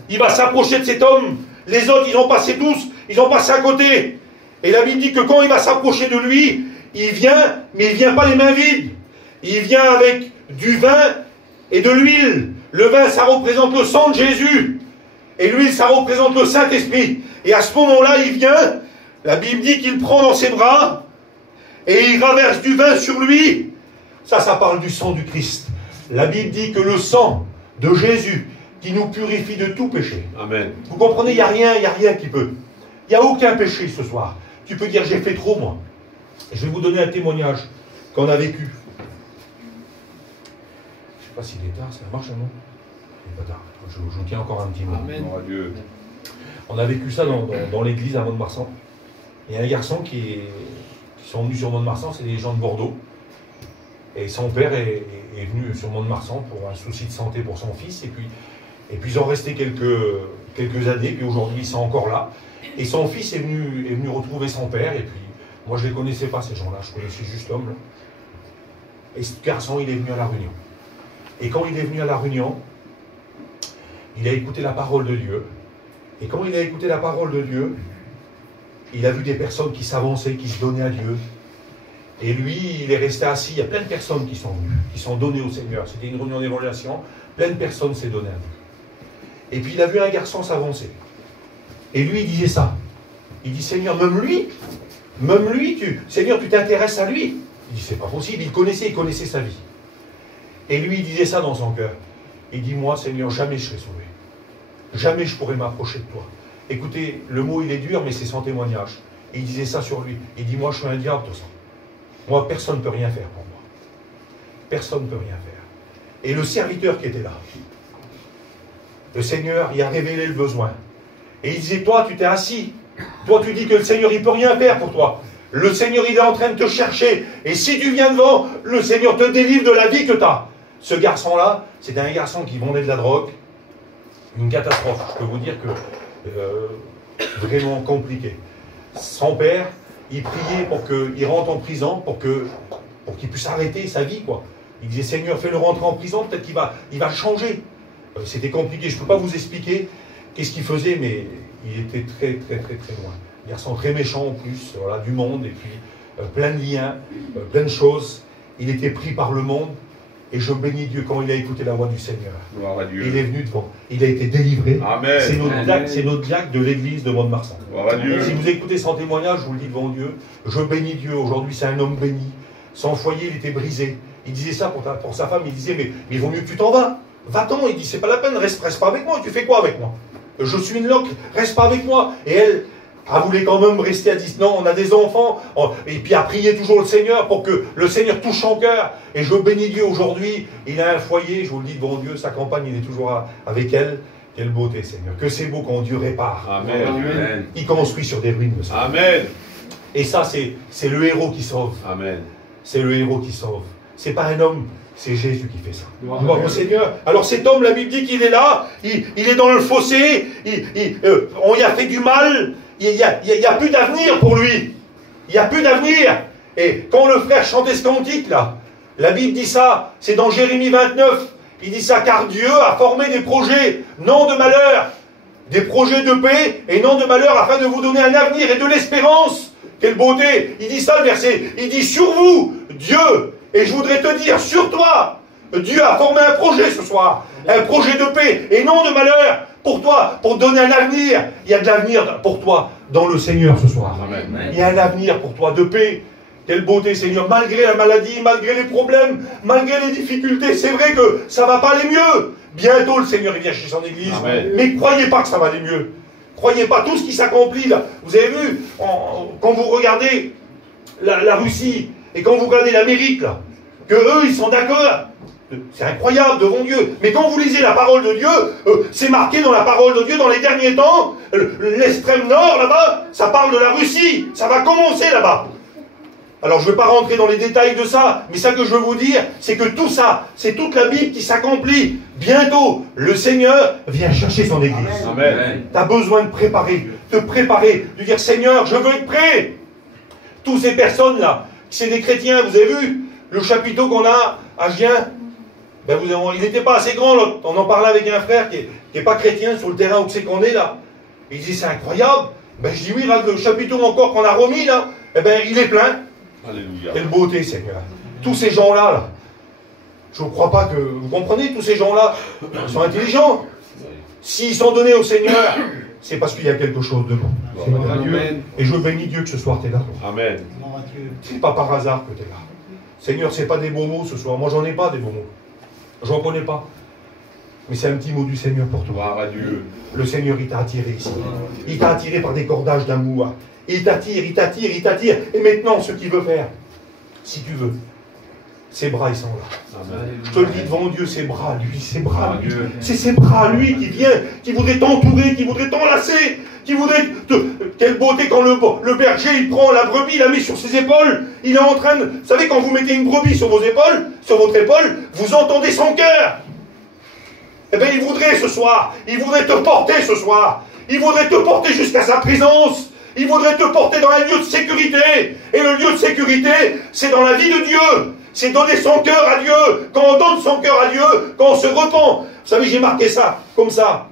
il va s'approcher de cet homme. Les autres, ils ont passé tous, ils ont passé à côté. Et la Bible dit que quand il va s'approcher de lui, il vient, mais il ne vient pas les mains vides. Il vient avec du vin et de l'huile. Le vin, ça représente le sang de Jésus. Et l'huile, ça représente le Saint-Esprit. Et à ce moment-là, il vient, la Bible dit qu'il prend dans ses bras et il raverse du vin sur lui. Ça parle du sang du Christ. La Bible dit que le sang de Jésus qui nous purifie de tout péché. Amen. Vous comprenez, il n'y a rien qui peut. Il n'y a aucun péché ce soir. Tu peux dire, j'ai fait trop, moi. Je vais vous donner un témoignage qu'on a vécu. Je ne sais pas s'il est tard, ça marche, non? Il n'est pas tard. Je vous tiens encore un petit mot. Amen. On a vécu ça dans l'église à Mont-de-Marsan. Il y a un garçon qui sont venus sur Mont-de-Marsan, c'est des gens de Bordeaux. Et son père est venu sur Mont-de-Marsan pour un souci de santé pour son fils. Et puis ils ont resté quelques années, puis aujourd'hui ils sont encore là. Et son fils est venu retrouver son père. Et puis moi je ne les connaissais pas ces gens-là, je connaissais juste l'homme. Là. Et ce garçon il est venu à la réunion. Et quand il est venu à la réunion, il a écouté la parole de Dieu. Et quand il a écouté la parole de Dieu, il a vu des personnes qui s'avançaient, qui se donnaient à Dieu. Et lui, il est resté assis. Il y a plein de personnes qui sont venues, qui sont données au Seigneur. C'était une réunion d'évaluation. Plein de personnes s'est données à Dieu. Et puis il a vu un garçon s'avancer. Et lui, il disait ça. Il dit, Seigneur, même lui, Seigneur, tu t'intéresses à lui. Il dit, c'est pas possible. Il connaissait sa vie. Et lui, il disait ça dans son cœur. Il dit, moi, Seigneur, jamais je serai sauvé. Jamais je pourrai m'approcher de toi. Écoutez, le mot, il est dur, mais c'est son témoignage. Et il disait ça sur lui. Il dit, moi, je suis un diable, tout ça. Moi, personne ne peut rien faire pour moi. Personne ne peut rien faire. Et le serviteur qui était là, le Seigneur, il a révélé le besoin. Et il disait, toi, tu t'es assis. Toi, tu dis que le Seigneur, il ne peut rien faire pour toi. Le Seigneur, il est en train de te chercher. Et si tu viens devant, le Seigneur te délivre de la vie que tu as. Ce garçon-là, c'était un garçon qui vendait de la drogue. Une catastrophe. Je peux vous dire que vraiment compliqué. Son père, il priait pour qu'il rentre en prison, pour qu'il puisse arrêter sa vie, quoi. Il disait, Seigneur, fais-le rentrer en prison, peut-être qu'il va changer. C'était compliqué, je ne peux pas vous expliquer qu'est-ce qu'il faisait, mais il était très, très, très, très loin. Un garçon très méchant en plus, voilà, du monde, et puis plein de liens, plein de choses. Il était pris par le monde, et je bénis Dieu quand il a écouté la voix du Seigneur. Gloire à Dieu. Il est venu devant, il a été délivré. Amen. C'est notre diacre de l'église de Mont-de-Marsan. Gloire à Dieu. Si vous écoutez son témoignage, je vous le dis devant Dieu, je bénis Dieu. Aujourd'hui, c'est un homme béni. Son foyer, il était brisé. Il disait ça pour sa femme, il disait, mais il vaut mieux que tu t'en vas. Va-t'en, il dit, c'est pas la peine, reste pas avec moi. Tu fais quoi avec moi? Je suis une loque, reste pas avec moi. Et elle voulait quand même rester à 10. Non, on a des enfants. Et puis à prier toujours le Seigneur pour que le Seigneur touche son cœur. Et je bénis Dieu aujourd'hui. Il a un foyer, je vous le dis devant Dieu, sa compagne, il est toujours avec elle. Quelle beauté, Seigneur. Que c'est beau quand Dieu répare. Amen. Amen. Il construit sur des ruines. Amen. Et ça, c'est le héros qui sauve. Amen. C'est le héros qui sauve. C'est pas un homme, c'est Jésus qui fait ça. Gloire au Seigneur. Alors cet homme, la Bible dit qu'il est là, il est dans le fossé, on y a fait du mal, il n'y a plus d'avenir pour lui. Il n'y a plus d'avenir. Et quand le frère chantait ce cantique là, la Bible dit ça, c'est dans Jérémie 29, il dit ça, car Dieu a formé des projets, non de malheur, des projets de paix et non de malheur, afin de vous donner un avenir et de l'espérance. Quelle beauté! Il dit ça le verset, il dit sur vous, Dieu, et je voudrais te dire, sur toi, Dieu a formé un projet ce soir. Un projet de paix et non de malheur pour toi, pour te donner un avenir. Il y a de l'avenir pour toi dans le Seigneur ce soir. Amen. Il y a un avenir pour toi de paix. Quelle beauté, Seigneur, malgré la maladie, malgré les problèmes, malgré les difficultés, c'est vrai que ça ne va pas aller mieux. Bientôt, le Seigneur il vient chez son église. Amen. Mais croyez pas que ça va aller mieux. Croyez pas, tout ce qui s'accomplit là. Vous avez vu, quand vous regardez la Russie et quand vous regardez l'Amérique, là, que eux, ils sont d'accord. C'est incroyable devant Dieu. Mais quand vous lisez la parole de Dieu, c'est marqué dans la parole de Dieu dans les derniers temps, l'extrême nord là-bas, ça parle de la Russie. Ça va commencer là-bas. Alors je ne vais pas rentrer dans les détails de ça, mais ça que je veux vous dire, c'est que tout ça, c'est toute la Bible qui s'accomplit. Bientôt, le Seigneur vient chercher son église. Amen. Tu as besoin de te préparer, de dire Seigneur, je veux être prêt. Toutes ces personnes-là, c'est des chrétiens, vous avez vu le chapiteau qu'on a à Gien, ben il n'était pas assez grand, là. On en parlait avec un frère qui n'est pas chrétien sur le terrain où c'est qu'on est là. Il dit c'est incroyable. Ben, je dis oui, là, le chapiteau encore qu'on a remis là, eh ben, il est plein. Alléluia. Quelle beauté, Seigneur. Tous ces gens-là, là, je ne crois pas que... Vous comprenez, tous ces gens-là sont intelligents. S'ils sont donnés au Seigneur, c'est parce qu'il y a quelque chose de bon. Amen. Et je bénis Dieu que ce soir tu es là. Amen. C'est pas par hasard que tu es là. Seigneur, c'est pas des beaux mots ce soir. Moi, j'en ai pas des beaux mots. J'en connais pas. Mais c'est un petit mot du Seigneur pour toi. Gloire à Dieu. Le Seigneur, il t'a attiré ici. Il t'a attiré par des cordages d'amour. Il t'attire, il t'attire, il t'attire. Et maintenant, ce qu'il veut faire, si tu veux, ses bras, ils sont là. Amen. Je te le dis devant Dieu, ses bras, lui, ses bras, lui. C'est ses bras, lui, qui vient, qui voudrait t'entourer, qui voudrait t'enlacer, qui voudrait te... Quelle beauté quand le berger, il prend la brebis, il la met sur ses épaules, il est en train de... Vous savez, quand vous mettez une brebis sur vos épaules, sur votre épaule, vous entendez son cœur. Eh bien, il voudrait ce soir, il voudrait te porter ce soir, il voudrait te porter jusqu'à sa présence. Il voudrait te porter dans un lieu de sécurité. Et le lieu de sécurité, c'est dans la vie de Dieu. C'est donner son cœur à Dieu. Quand on donne son cœur à Dieu, quand on se repent. Vous savez, j'ai marqué ça, comme ça.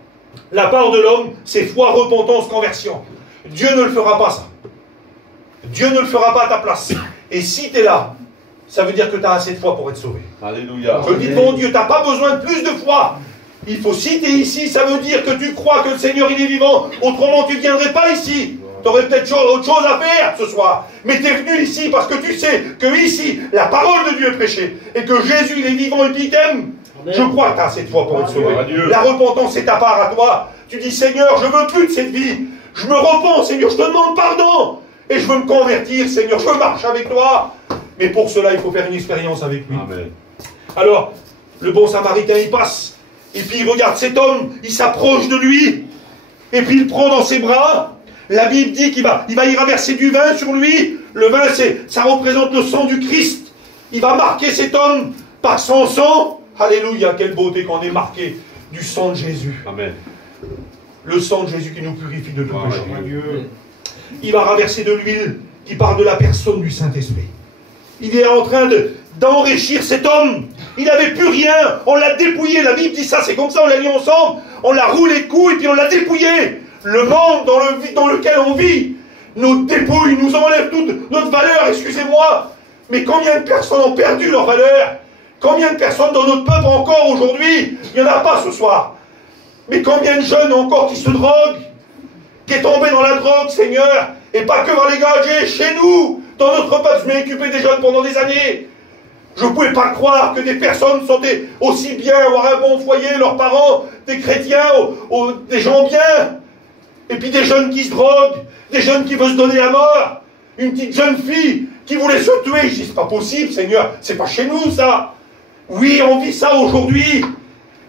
La part de l'homme, c'est foi, repentance, conversion. Dieu ne le fera pas, ça. Dieu ne le fera pas à ta place. Et si tu es là, ça veut dire que tu as assez de foi pour être sauvé. Alléluia. Je le dis devant Dieu, tu n'as pas besoin de plus de foi. Il faut, si tu es ici, ça veut dire que tu crois que le Seigneur, il est vivant. Autrement, tu ne viendrais pas ici. Tu aurais peut-être autre chose à faire ce soir. Mais tu es venu ici parce que tu sais que ici, la parole de Dieu est prêchée. Et que Jésus, il est vivant et puis il t'aime. Je crois que tu as cette foi pour être sauvé. La repentance, c'est ta part à toi. Tu dis, Seigneur, je ne veux plus de cette vie. Je me repens, Seigneur, je te demande pardon. Et je veux me convertir, Seigneur, je marche avec toi. Mais pour cela, il faut faire une expérience avec lui. Amen. Alors, le bon samaritain, il passe. Et puis il regarde cet homme, il s'approche de lui. Et puis il prend dans ses bras. La Bible dit qu'il va y verser du vin sur lui. Le vin, ça représente le sang du Christ. Il va marquer cet homme par son sang. Alléluia, quelle beauté qu'on est marqué du sang de Jésus. Amen. Le sang de Jésus qui nous purifie de tout Gloire à péché. Dieu. Il va renverser de l'huile qui parle de la personne du Saint-Esprit. Il est en train d'enrichir cet homme. Il n'avait plus rien. On l'a dépouillé. La Bible dit ça, c'est comme ça, on l'a lu ensemble. On l'a roulé de coups et puis on l'a dépouillé. Le monde dans lequel on vit nous dépouille, nous enlève toute notre valeur, excusez-moi. Mais combien de personnes ont perdu leur valeur? Combien de personnes dans notre peuple encore aujourd'hui? Il n'y en a pas ce soir. Mais combien de jeunes encore qui se droguent, qui est tombé dans la drogue, Seigneur, et pas que dans les gadgets, chez nous, dans notre peuple, je m'ai occupé des jeunes pendant des années. Je ne pouvais pas croire que des personnes sont aussi bien, avoir un bon foyer, leurs parents, des chrétiens, des gens bien. Et puis des jeunes qui se droguent, des jeunes qui veulent se donner la mort. Une petite jeune fille qui voulait se tuer. Je dis, c'est pas possible, Seigneur, c'est pas chez nous ça. Oui, on vit ça aujourd'hui.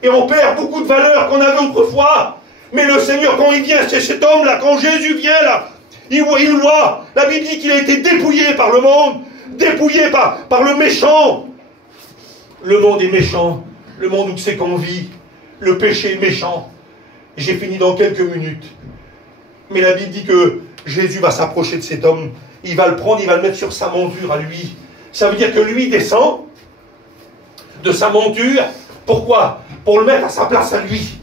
Et on perd beaucoup de valeurs qu'on avait autrefois. Mais le Seigneur, quand il vient, c'est cet homme-là, quand Jésus vient là, il voit, la Bible dit qu'il a été dépouillé par le monde, dépouillé par le méchant. Le monde est méchant, le monde où c'est qu'on vit, le péché est méchant. J'ai fini dans quelques minutes. Mais la Bible dit que Jésus va s'approcher de cet homme, il va le prendre, il va le mettre sur sa monture à lui. Ça veut dire que lui descend de sa monture. Pourquoi? Pour le mettre à sa place à lui.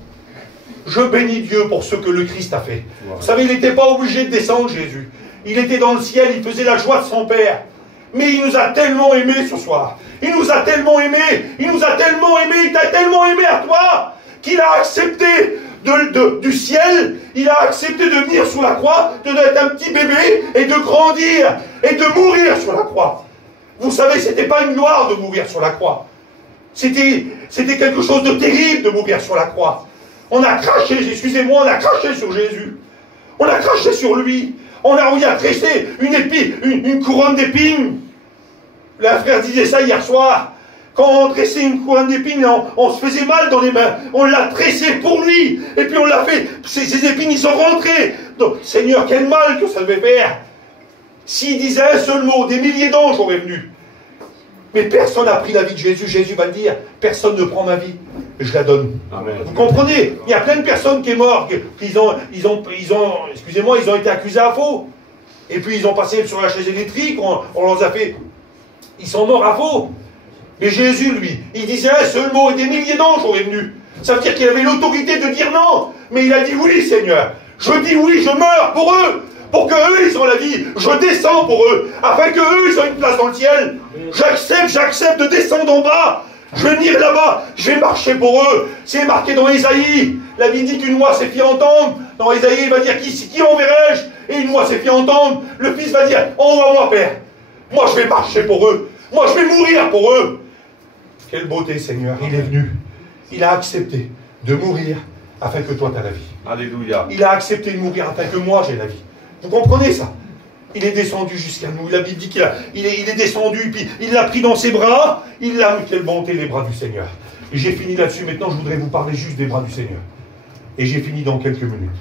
Je bénis Dieu pour ce que le Christ a fait. Vous savez, il n'était pas obligé de descendre, Jésus. Il était dans le ciel, il faisait la joie de son Père. Mais il nous a tellement aimés ce soir. Il nous a tellement aimés. Il nous a tellement aimés. Il t'a tellement aimé à toi qu'il a accepté du ciel. Il a accepté de venir sous la croix, d'être un petit bébé et de grandir et de mourir sur la croix. Vous savez, c'était pas une gloire de mourir sur la croix. C'était quelque chose de terrible de mourir sur la croix. On a craché, excusez-moi, on a craché sur Jésus. On a craché sur lui. On y a tressé une couronne d'épines. Le frère disait ça hier soir. Quand on tressait une couronne d'épines, on se faisait mal dans les mains. On l'a tressé pour lui. Et puis on l'a fait. Ces épines, ils sont rentrés. Donc, Seigneur, quel mal que ça devait faire. S'il disait un seul mot, des milliers d'anges auraient venu. Mais personne n'a pris la vie de Jésus. Jésus va le dire, personne ne prend ma vie. Je la donne. Amen. Vous comprenez? Il y a plein de personnes qui sont mortes, excusez-moi, ils ont été accusés à faux. Et puis ils ont passé sur la chaise électrique, on leur a fait... Ils sont morts à faux. Mais Jésus, lui, il disait un seul mot et des milliers d'anges auraient venu. Ça veut dire qu'il avait l'autorité de dire non. Mais il a dit oui, Seigneur. Je dis oui, je meurs pour eux. Pour qu'eux, ils ont la vie. Je descends pour eux. Afin qu'eux, ils ont une place dans le ciel. J'accepte de descendre en bas. Je vais venir là-bas. Je vais marcher pour eux. C'est marqué dans Ésaïe. La Bible dit qu'une voix s'est fait entendre. Dans Ésaïe, il va dire qui enverrai-je? Et une voix s'est fait entendre. Le Fils va dire envoie-moi, Père. Moi, je vais marcher pour eux. Moi, je vais mourir pour eux. Quelle beauté, Seigneur. Il est venu. Il a accepté de mourir afin que toi, tu aies la vie. Alléluia. Il a accepté de mourir afin que moi, j'ai la vie. Vous comprenez ça? Il est descendu jusqu'à nous. La Bible dit qu'il est descendu, puis il l'a pris dans ses bras. Il l'a mis. Quelle bonté, les bras du Seigneur. Et j'ai fini là-dessus. Maintenant, je voudrais vous parler juste des bras du Seigneur. Et j'ai fini dans quelques minutes.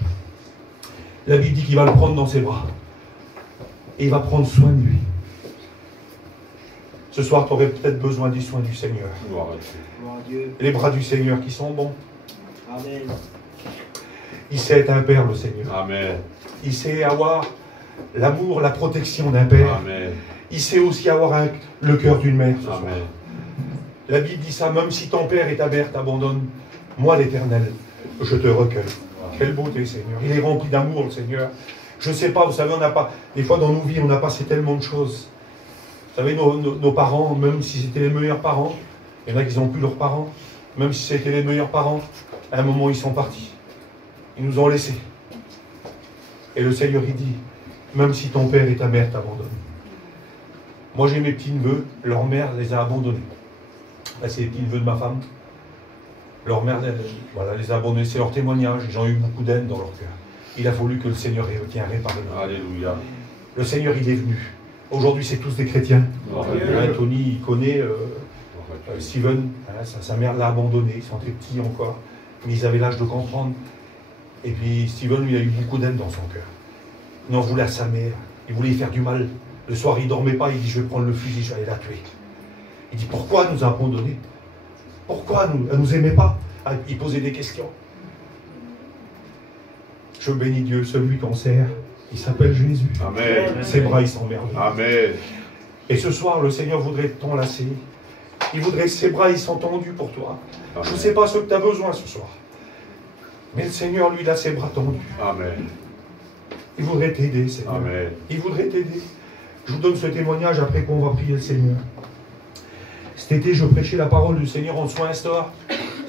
La Bible dit qu'il va le prendre dans ses bras. Et il va prendre soin de lui. Ce soir, tu aurais peut-être besoin des soins du Seigneur. Gloire à Dieu. Les bras du Seigneur qui sont bons. Amen. Il sait être un père, le Seigneur. Amen. Il sait avoir l'amour, la protection d'un père. Amen. Il sait aussi avoir le cœur d'une mère. Ce soir. Amen. La Bible dit ça, même si ton père et ta mère t'abandonnent, moi l'Éternel, je te recueille. Quelle beauté, Seigneur. Il est rempli d'amour, le Seigneur. Je ne sais pas, vous savez, on n'a pas, des fois dans nos vies, on a passé tellement de choses. Vous savez, nos parents, même si c'était les meilleurs parents, il y en a qui n'ont plus leurs parents, même si c'était les meilleurs parents, à un moment, ils sont partis. Ils nous ont laissés. Et le Seigneur, il dit, même si ton père et ta mère t'abandonnent. Moi, j'ai mes petits-neveux, leur mère les a abandonnés. Là, c'est les petits-neveux de ma femme. Leur mère les a abandonnés, c'est leur témoignage. Ils ont eu beaucoup d'haine dans leur cœur. Il a fallu que le Seigneur ait réparé. Alléluia. Le Seigneur, il est venu. Aujourd'hui, c'est tous des chrétiens. Gloire à Dieu. Tony, il connaît Gloire à Dieu. Steven. Sa mère l'a abandonné. Ils sont très petits encore. Mais ils avaient l'âge de comprendre. Et puis, Steven, lui, a eu beaucoup d'haine dans son cœur. Il en voulait à sa mère. Il voulait y faire du mal. Le soir, il ne dormait pas. Il dit, je vais prendre le fusil, je vais aller la tuer. Il dit, pourquoi elle nous a abandonnés? Pourquoi elle ne nous aimait pas? Il posait des questions. Je bénis Dieu, celui qu'on sert. Il s'appelle Jésus. Amen. Ses bras, ils sont merveilleux. Amen. Et ce soir, le Seigneur voudrait t'enlacer. Il voudrait que ses bras, ils sont tendus pour toi. Je ne sais pas ce que tu as besoin ce soir. Mais le Seigneur, lui, il a ses bras tendus. Amen. Il voudrait t'aider, Seigneur. Amen. Il voudrait t'aider. Je vous donne ce témoignage après qu'on va prier le Seigneur. Cet été, je prêchais la parole du Seigneur en soin store.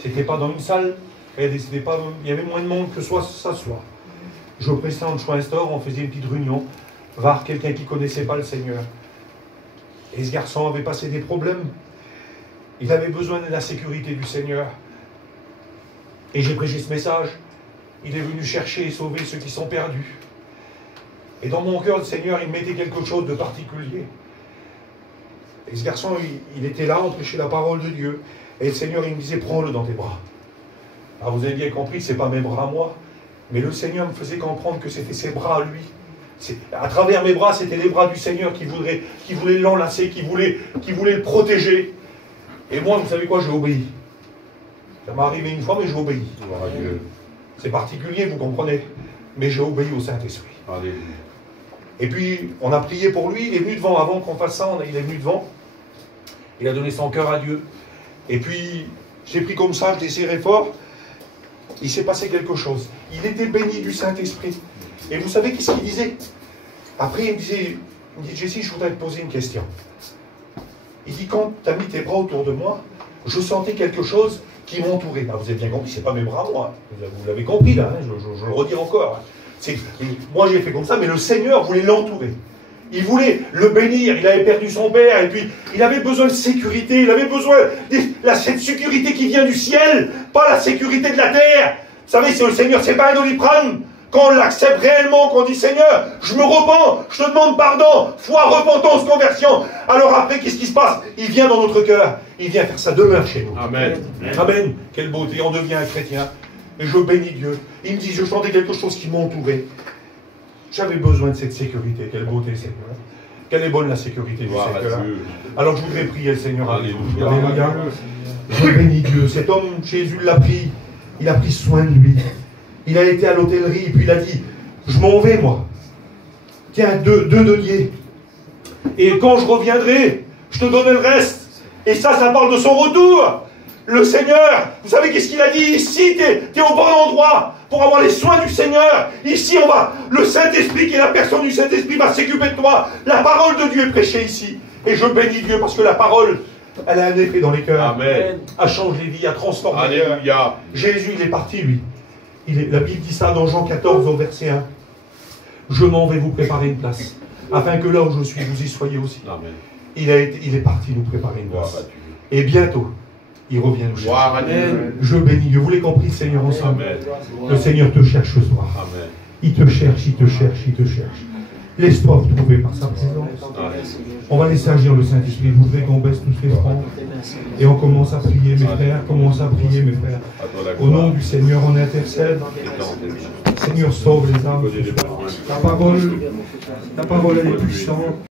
C'était pas dans une salle. Il y avait moins de monde que ça ce soir. Je prêchais en soin store, on faisait une petite réunion. Voir quelqu'un qui ne connaissait pas le Seigneur. Et ce garçon avait passé des problèmes. Il avait besoin de la sécurité du Seigneur. Et j'ai prêché ce message. Il est venu chercher et sauver ceux qui sont perdus. Et dans mon cœur, le Seigneur, il mettait quelque chose de particulier. Et ce garçon, il était là, on prêchait la parole de Dieu. Et le Seigneur, il me disait, prends-le dans tes bras. Alors vous avez bien compris, ce n'est pas mes bras à moi. Mais le Seigneur me faisait comprendre que c'était ses bras à lui. À travers mes bras, c'était les bras du Seigneur qui voulait l'enlacer, qui voulait le protéger. Et moi, vous savez quoi, j'ai obéi. Ça m'est arrivé une fois, mais j'ai obéi. Gloire à Dieu. C'est particulier, vous comprenez. Mais j'ai obéi au Saint-Esprit. Alléluia. Et puis, on a prié pour lui. Il est venu devant, avant qu'on fasse ça, il est venu devant. Il a donné son cœur à Dieu. Et puis, j'ai pris comme ça, je l'ai serré fort. Il s'est passé quelque chose. Il était béni du Saint-Esprit. Et vous savez qu'est-ce qu'il disait? Après, il me disait, Il me dit, Jesse, je voudrais te poser une question. Il dit, quand tu as mis tes bras autour de moi, je sentais quelque chose qui m'entourait. Ah, vous avez bien compris, c'est pas mes bras, moi. Vous l'avez compris, là, hein, je le redis encore. Moi, j'ai fait comme ça, mais le Seigneur voulait l'entourer. Il voulait le bénir, il avait perdu son père, et puis il avait besoin de sécurité, il avait besoin de cette sécurité qui vient du ciel, pas la sécurité de la terre. Vous savez, c'est le Seigneur, c'est pas un doliprane. Quand on l'accepte réellement, qu'on dit Seigneur, je me repens, je te demande pardon, foi, repentance, conversion. Alors après, qu'est-ce qui se passe? Il vient dans notre cœur, il vient faire sa demeure chez nous. Amen. Amen. Quelle beauté, on devient un chrétien. Et je bénis Dieu. Il me dit, je chantais quelque chose qui m'entourait. J'avais besoin de cette sécurité. Quelle beauté, Seigneur. Quelle est bonne la sécurité du Seigneur. Alors je voudrais prier le Seigneur. Alléluia. Alléluia. Je bénis Dieu. Cet homme, Jésus l'a pris. Il a pris soin de lui. Il a été à l'hôtellerie et puis il a dit, je m'en vais moi. Tiens, deux deniers. Et quand je reviendrai, je te donnerai le reste. Et ça parle de son retour. Le Seigneur, vous savez qu'est-ce qu'il a dit? Ici, tu es au bon endroit pour avoir les soins du Seigneur. Ici, le Saint-Esprit, qui est la personne du Saint-Esprit, va s'occuper de toi. La parole de Dieu est prêchée ici. Et je bénis Dieu parce que la parole, elle a un effet dans les cœurs. Amen. Elle change les vies, elle transforme les cœurs. Alléluia. Jésus, il est parti, lui. La Bible dit ça dans Jean 14, au verset 1. Je m'en vais vous préparer une place, afin que là où je suis, vous y soyez aussi. Amen. Il est parti nous préparer une Gloire place. à Dieu. Et bientôt, il revient nous chercher. Gloire à Dieu. Je bénis Dieu. Vous l'avez compris, Seigneur, ensemble. Amen. Le Seigneur te cherche ce soir. Amen. Il te cherche, il te cherche, il te cherche. Laisse-toi trouver par sa présence. Amen. On va laisser agir le Saint-Esprit. Je voudrais qu'on baisse tous les fronts. Et on commence à prier, mes frères. Commence à prier, mes frères. À toi la Au nom gloire. du Seigneur, on intercède. Seigneur, sauve les âmes. Ta parole, elle est puissante.